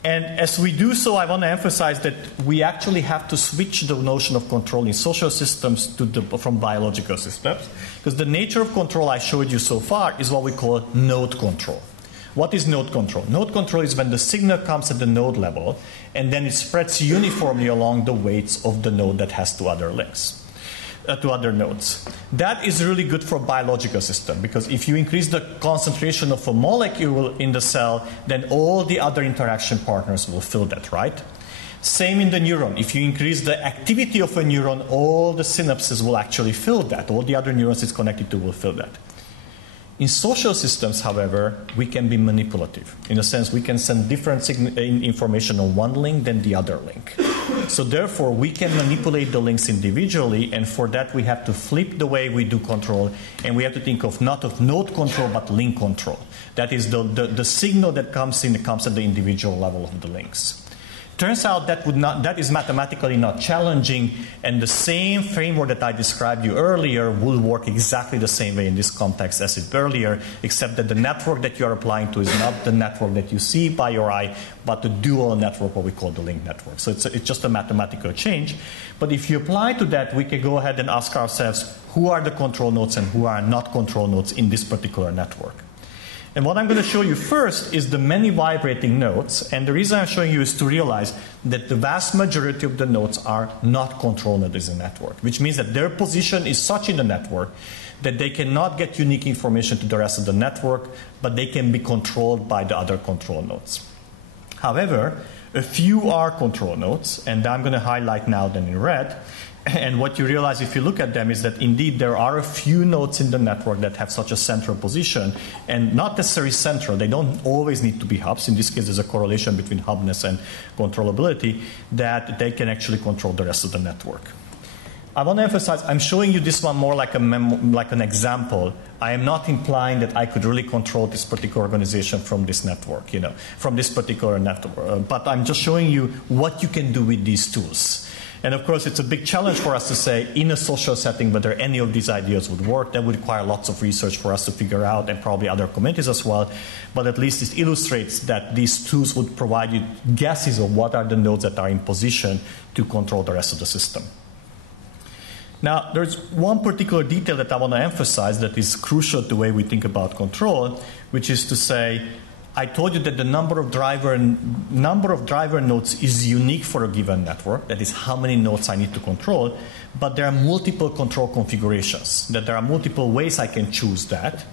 And as we do so, I want to emphasize that we actually have to switch the notion of control in social systems from biological systems, because the nature of control I showed you so far is what we call node control. What is node control? Node control is when the signal comes at the node level, and then it spreads uniformly along the weights of the node that has 2 other links. To other nodes. That is really good for a biological system, because if you increase the concentration of a molecule in the cell, then all the other interaction partners will fill that, right? Same in the neuron. If you increase the activity of a neuron, all the synapses will actually fill that. All the other neurons it's connected to will fill that. In social systems, however, we can be manipulative. In a sense, we can send different information on one link than the other link. So therefore, we can manipulate the links individually, and for that we have to flip the way we do control, and we have to think of not of node control, but link control. That is the signal that comes in, that comes at the individual level of the links. Turns out that is mathematically not challenging, and the same framework that I described you earlier will work exactly the same way in this context as it earlier, except that the network that you are applying to is not the network that you see by your eye, but the dual network, what we call the link network. So it's just a mathematical change. But if you apply to that, we can go ahead and ask ourselves, who are the control nodes and who are not control nodes in this particular network? And what I'm going to show you first is the many vibrating nodes. And the reason I'm showing you is to realize that the vast majority of the nodes are not control nodes in the network, which means that their position is such in the network that they cannot get unique information to the rest of the network, but they can be controlled by the other control nodes. However, a few are control nodes, and I'm going to highlight now them in red. And what you realize if you look at them is that indeed there are a few nodes in the network that have such a central position, and not necessarily central. They don't always need to be hubs. In this case, there's a correlation between hubness and controllability, that they can actually control the rest of the network. I want to emphasize, I'm showing you this one more like an example. I am not implying that I could really control this particular organization from this network, from this particular network. But I'm just showing you what you can do with these tools. And of course, it's a big challenge for us to say in a social setting whether any of these ideas would work. That would require lots of research for us to figure out, and probably other communities as well. But at least it illustrates that these tools would provide you guesses of what are the nodes that are in position to control the rest of the system. Now, there's one particular detail that I want to emphasize that is crucial to the way we think about control, which is to say, I told you that the number of driver nodes is unique for a given network. That is how many nodes I need to control. But there are multiple control configurations, that there are multiple ways I can choose that.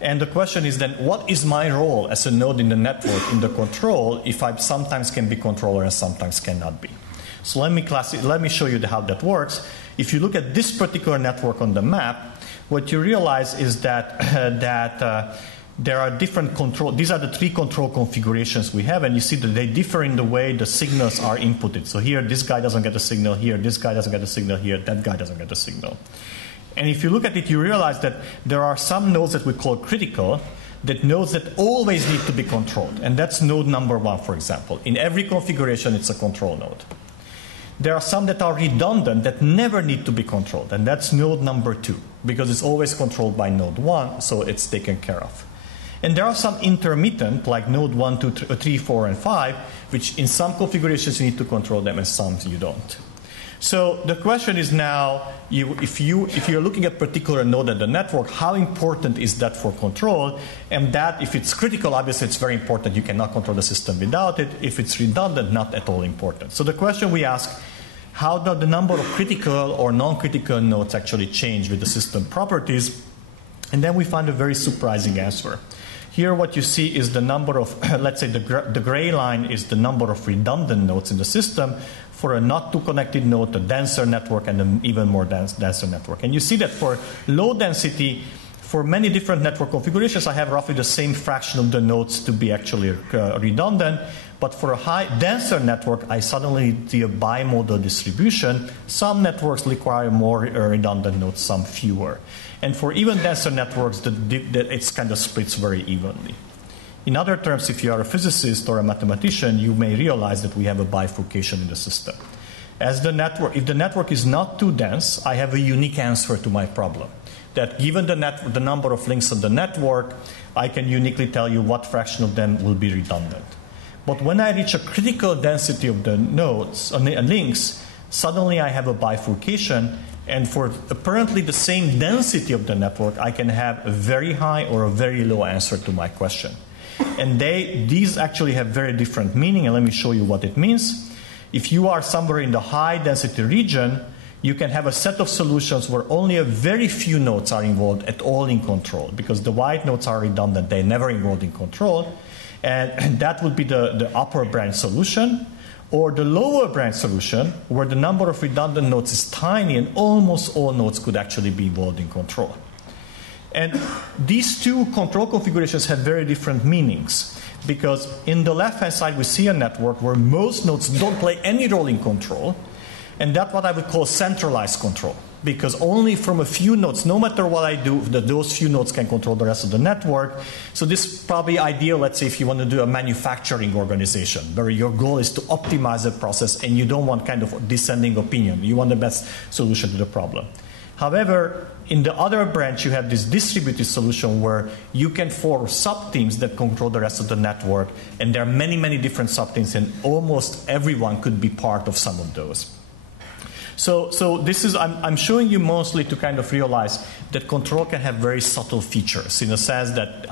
And the question is then, what is my role as a node in the network in the control if I sometimes can be controller and sometimes cannot be? So let me show you how that works. If you look at this particular network on the map, what you realize is that there are different control. These are the 3 control configurations we have, and you see that they differ in the way the signals are inputted. So here, this guy doesn't get a signal. Here, this guy doesn't get a signal. Here, that guy doesn't get a signal. And if you look at it, you realize that there are some nodes that we call critical, that nodes that always need to be controlled. And that's node number 1, for example. In every configuration, it's a control node. There are some that are redundant that never need to be controlled, and that's node number 2, because it's always controlled by node 1, so it's taken care of. And there are some intermittent, like node 1, 2, 3, 4, and 5, which in some configurations you need to control them and some you don't. So the question is now, if you're looking at a particular node at the network, how important is that for control? And that, if it's critical, obviously it's very important. You cannot control the system without it. If it's redundant, not at all important. So the question we ask, how does the number of critical or non-critical nodes actually change with the system properties? And then we find a very surprising answer. Here what you see is the number of, let's say the gray line is the number of redundant nodes in the system for a not too connected node, a denser network, and an even more denser network. And you see that for low density, for many different network configurations, I have roughly the same fraction of the nodes to be actually redundant. But for a high denser network, I suddenly see a bimodal distribution. Some networks require more redundant nodes, some fewer. And for even denser networks, it's kind of splits very evenly. In other terms, if you are a physicist or a mathematician, you may realize that we have a bifurcation in the system. If the network is not too dense, I have a unique answer to my problem. That given the number of links on the network, I can uniquely tell you what fraction of them will be redundant. But when I reach a critical density of the nodes, links, suddenly I have a bifurcation, and for apparently the same density of the network, I can have a very high or a very low answer to my question. And these actually have very different meaning, and let me show you what it means. If you are somewhere in the high density region, you can have a set of solutions where only a very few nodes are involved at all in control, because the white nodes are redundant, they're never involved in control. And that would be the upper branch solution, or the lower branch solution, where the number of redundant nodes is tiny and almost all nodes could actually be involved in control. And these two control configurations have very different meanings, because in the left-hand side we see a network where most nodes don't play any role in control, and that's what I would call centralized control, because only from a few nodes, no matter what I do, those few nodes can control the rest of the network. So this is probably ideal, let's say, if you want to do a manufacturing organization, where your goal is to optimize the process and you don't want kind of dissenting opinion. You want the best solution to the problem. However, in the other branch, you have this distributed solution where you can form sub-teams that control the rest of the network, and there are many, many different sub-teams, and almost everyone could be part of some of those. So this is, I'm showing you mostly to kind of realize that control can have very subtle features, in the sense that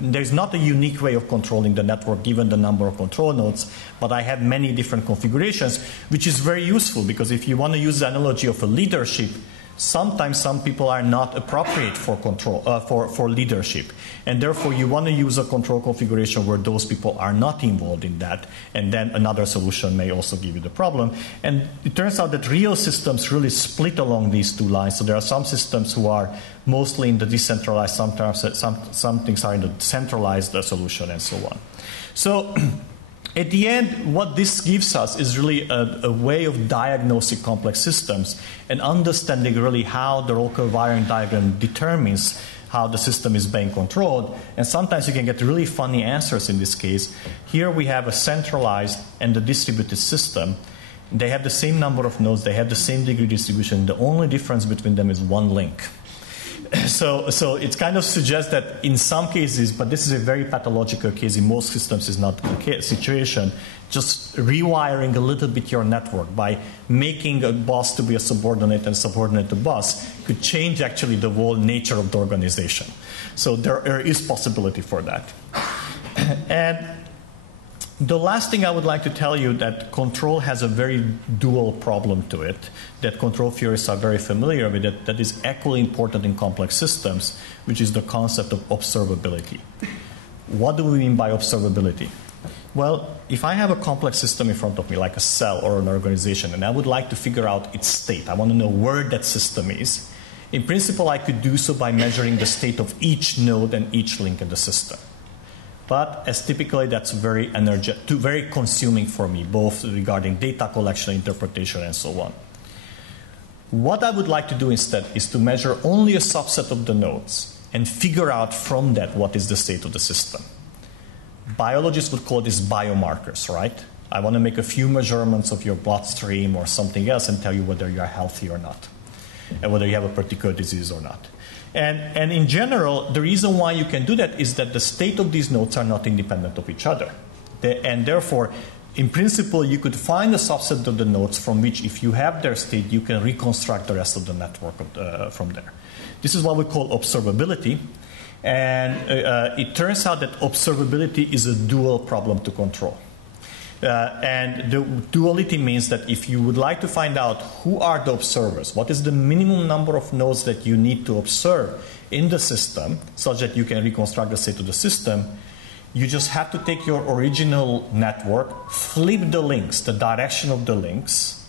there's not a unique way of controlling the network given the number of control nodes, but I have many different configurations, which is very useful, because if you want to use the analogy of a leadership, sometimes some people are not appropriate for control, for leadership, and therefore you want to use a control configuration where those people are not involved in that, and then another solution may also give you the problem. And it turns out that real systems really split along these two lines. So there are some systems who are mostly in the decentralized, sometimes some things are in the centralized solution, and so on. So at the end, what this gives us is really a way of diagnosing complex systems and understanding really how the local wiring diagram determines how the system is being controlled. And sometimes you can get really funny answers in this case. Here we have a centralized and a distributed system. They have the same number of nodes, they have the same degree distribution. The only difference between them is one link. So it kind of suggests that in some cases, but this is a very pathological case, in most systems is not the situation, just rewiring a little bit your network by making a boss to be a subordinate and subordinate to boss could change actually the whole nature of the organization. So there is possibility for that. And the last thing I would like to tell you, that control has a very dual problem to it, that control theorists are very familiar with it, that is equally important in complex systems, which is the concept of observability. What do we mean by observability? Well, if I have a complex system in front of me, like a cell or an organization, and I would like to figure out its state, I want to know where that system is, in principle, I could do so by measuring the state of each node and each link in the system. But as typically, that's very consuming for me, both regarding data collection, interpretation, and so on. What I would like to do instead is to measure only a subset of the nodes and figure out from that what is the state of the system. Biologists would call this biomarkers, right? I want to make a few measurements of your bloodstream or something else and tell you whether you are healthy or not, and whether you have a particular disease or not. And in general, the reason why you can do that is that the state of these nodes are not independent of each other. And therefore, in principle, you could find a subset of the nodes from which, if you have their state, you can reconstruct the rest of the network from there. This is what we call observability. And it turns out that observability is a dual problem to control. And the duality means that if you would like to find out who are the observers, what is the minimum number of nodes that you need to observe in the system such that you can reconstruct the state of the system, you just have to take your original network, flip the links, the direction of the links,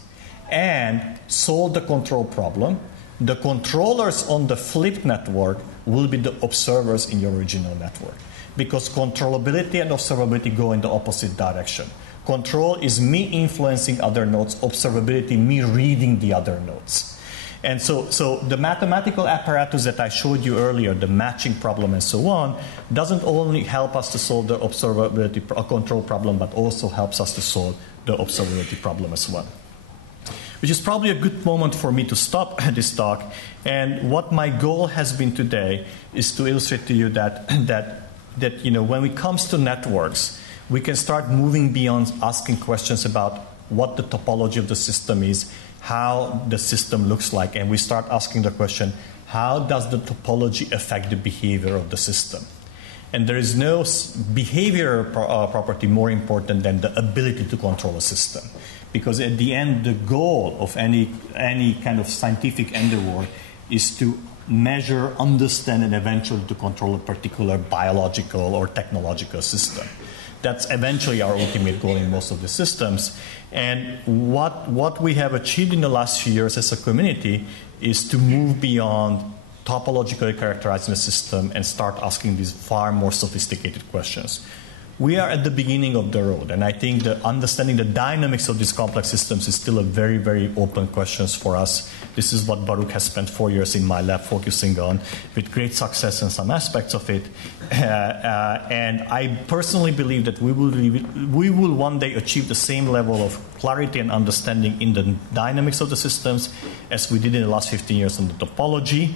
and solve the control problem. The controllers on the flipped network will be the observers in your original network, because controllability and observability go in the opposite direction. Control is me influencing other nodes, observability, me reading the other nodes. And so the mathematical apparatus that I showed you earlier, the matching problem and so on, doesn't only help us to solve the observability control problem, but also helps us to solve the observability problem as well. Which is probably a good moment for me to stop this talk. And what my goal has been today is to illustrate to you that when it comes to networks, we can start moving beyond asking questions about what the topology of the system is, how the system looks like, and we start asking the question, how does the topology affect the behavior of the system? And there is no behavior property more important than the ability to control a system. Because at the end, the goal of any kind of scientific endeavor is to measure, understand, and eventually to control a particular biological or technological system. That's eventually our ultimate goal in most of the systems. And what we have achieved in the last few years as a community is to move beyond topologically characterizing the system and start asking these far more sophisticated questions. We are at the beginning of the road, and I think that understanding the dynamics of these complex systems is still a very, very open question for us. This is what Baruch has spent 4 years in my lab focusing on, with great success in some aspects of it. And I personally believe that we will one day achieve the same level of clarity and understanding in the dynamics of the systems as we did in the last 15 years on the topology,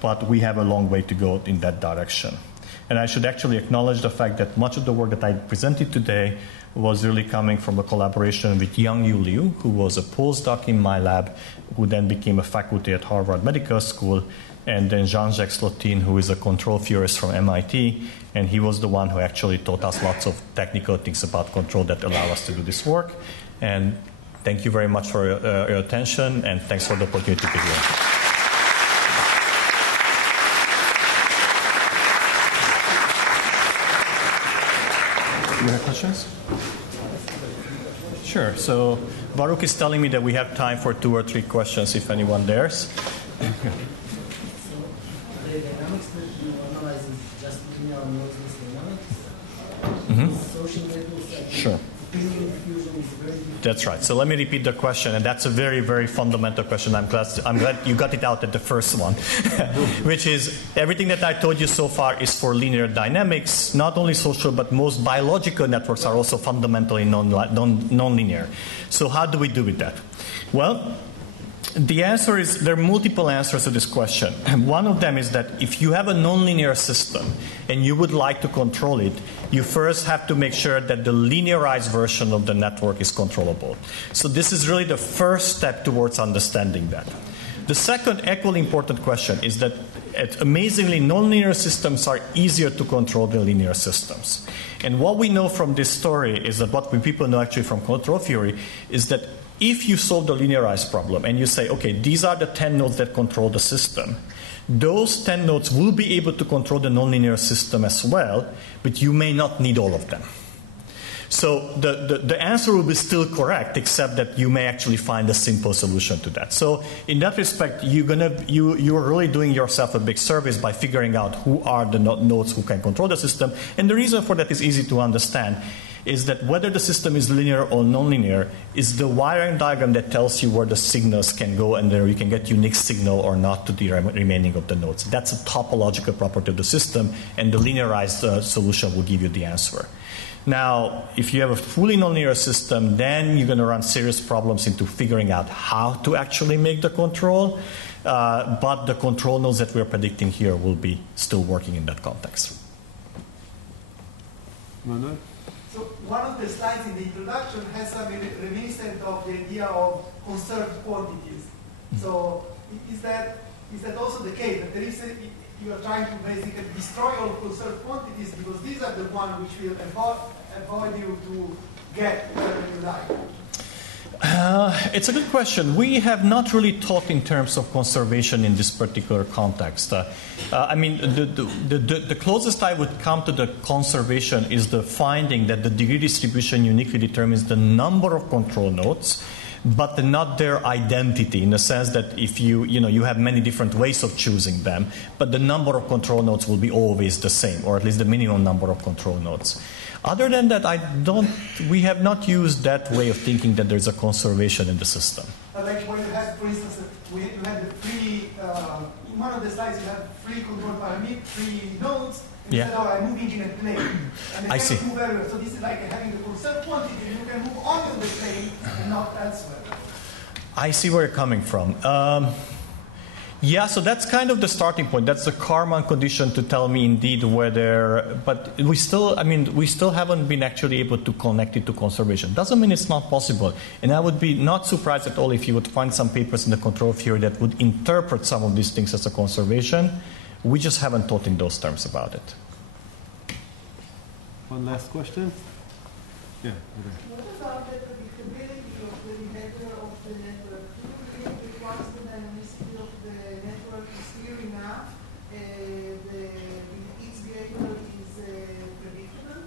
but we have a long way to go in that direction. And I should actually acknowledge the fact that much of the work that I presented today was really coming from a collaboration with Yang-Yu Liu, who was a postdoc in my lab, who then became a faculty at Harvard Medical School, and then Jean-Jacques Slotine, who is a control theorist from MIT, and he was the one who actually taught us lots of technical things about control that allow us to do this work. And thank you very much for your attention, and thanks for the opportunity to be here. You have questions? Sure. So Baruch is telling me that we have time for 2 or 3 questions if anyone dares. So the dynamics that you analyze is just linear noiseless dynamics? Social networks, sure. Fusion is very different. That's right. So let me repeat the question, and that's a very, very fundamental question. I'm glad you got it out at the first one, which is everything that I told you so far is for linear dynamics. Not only social, but most biological networks are also fundamentally non-linear. So how do we do with that? Well, the answer is there are multiple answers to this question. One of them is that if you have a nonlinear system and you would like to control it, you first have to make sure that the linearized version of the network is controllable. So this is really the first step towards understanding that. The second equally important question is that amazingly nonlinear systems are easier to control than linear systems. And what we know from this story is that what people know actually from control theory is that if you solve the linearized problem and you say, okay, these are the 10 nodes that control the system, those 10 nodes will be able to control the nonlinear system as well, but you may not need all of them. So the answer will be still correct, except that you may actually find a simple solution to that. So in that respect, you're really doing yourself a big service by figuring out who are the nodes who can control the system. And the reason for that is easy to understand, is that whether the system is linear or nonlinear is the wiring diagram that tells you where the signals can go and where you can get unique signal or not to the remaining of the nodes. That's a topological property of the system, and the linearized solution will give you the answer. Now, if you have a fully nonlinear system, then you're going to run serious problems into figuring out how to actually make the control, but the control nodes that we're predicting here will be still working in that context. Manuel? So one of the slides in the introduction has some reminiscent of the idea of conserved quantities. So is that also the case, that there is you are trying to basically destroy all conserved quantities because these are the ones which will avoid you to get whatever you like? It's a good question. We have not really thought in terms of conservation in this particular context. I mean, the closest I would come to the conservation is the finding that the degree distribution uniquely determines the number of control nodes, but not their identity, in the sense that if you have many different ways of choosing them, but the number of control nodes will be always the same, or at least the minimum number of control nodes. Other than that, we have not used that way of thinking that there's a conservation in the system. Like when you have, for instance, you have the free, in one of the slides you have free control parameter, free nodes, and you said, I'm moving in a plane. And I see. Move everywhere. So this is like having the conserved quantity, you can move only on the plane and not elsewhere. I see where you're coming from. Yeah, so that's kind of the starting point. That's the Karman condition to tell me indeed whether, but we still haven't been actually able to connect it to conservation. Doesn't mean it's not possible. And I would be not surprised at all if you would find some papers in the control theory that would interpret some of these things as a conservation. We just haven't thought in those terms about it. One last question? Yeah. What about the predictability of the behavior of the network? Do you believe once the dynamicity of the network is clear enough, its behavior is predictable?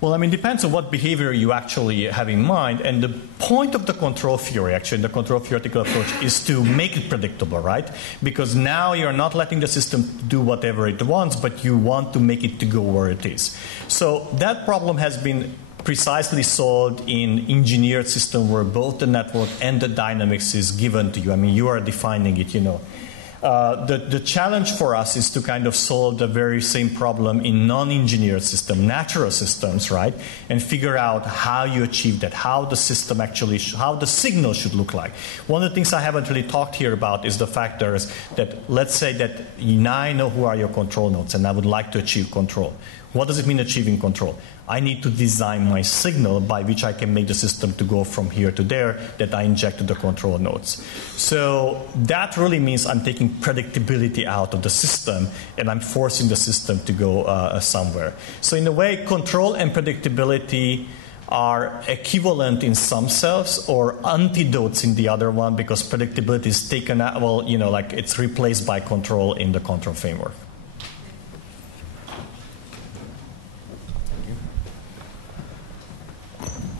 Well, I mean, it depends on what behavior you actually have in mind. And the point of the control theory, actually, the control theoretical approach, is to make it predictable, right? Because now you're not letting the system do whatever it wants, but you want to make it to go where it is. So that problem has been precisely solved in engineered system where both the network and the dynamics is given to you. I mean, you are defining it, The challenge for us is to kind of solve the very same problem in non-engineered system, natural systems, right? And figure out how you achieve that, how the system actually, how the signal should look like. One of the things I haven't really talked here about is the factors that, let's say that now I know who are your control nodes and I would like to achieve control. What does it mean achieving control? I need to design my signal by which I can make the system to go from here to there that I inject to the control nodes. So that really means I'm taking predictability out of the system and I'm forcing the system to go somewhere. So in a way, control and predictability are equivalent in some cells or antidotes in the other one, because predictability is taken out, like it's replaced by control in the control framework.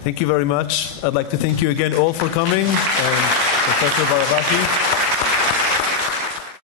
Thank you very much. I'd like to thank you again all for coming, and Professor Barabási.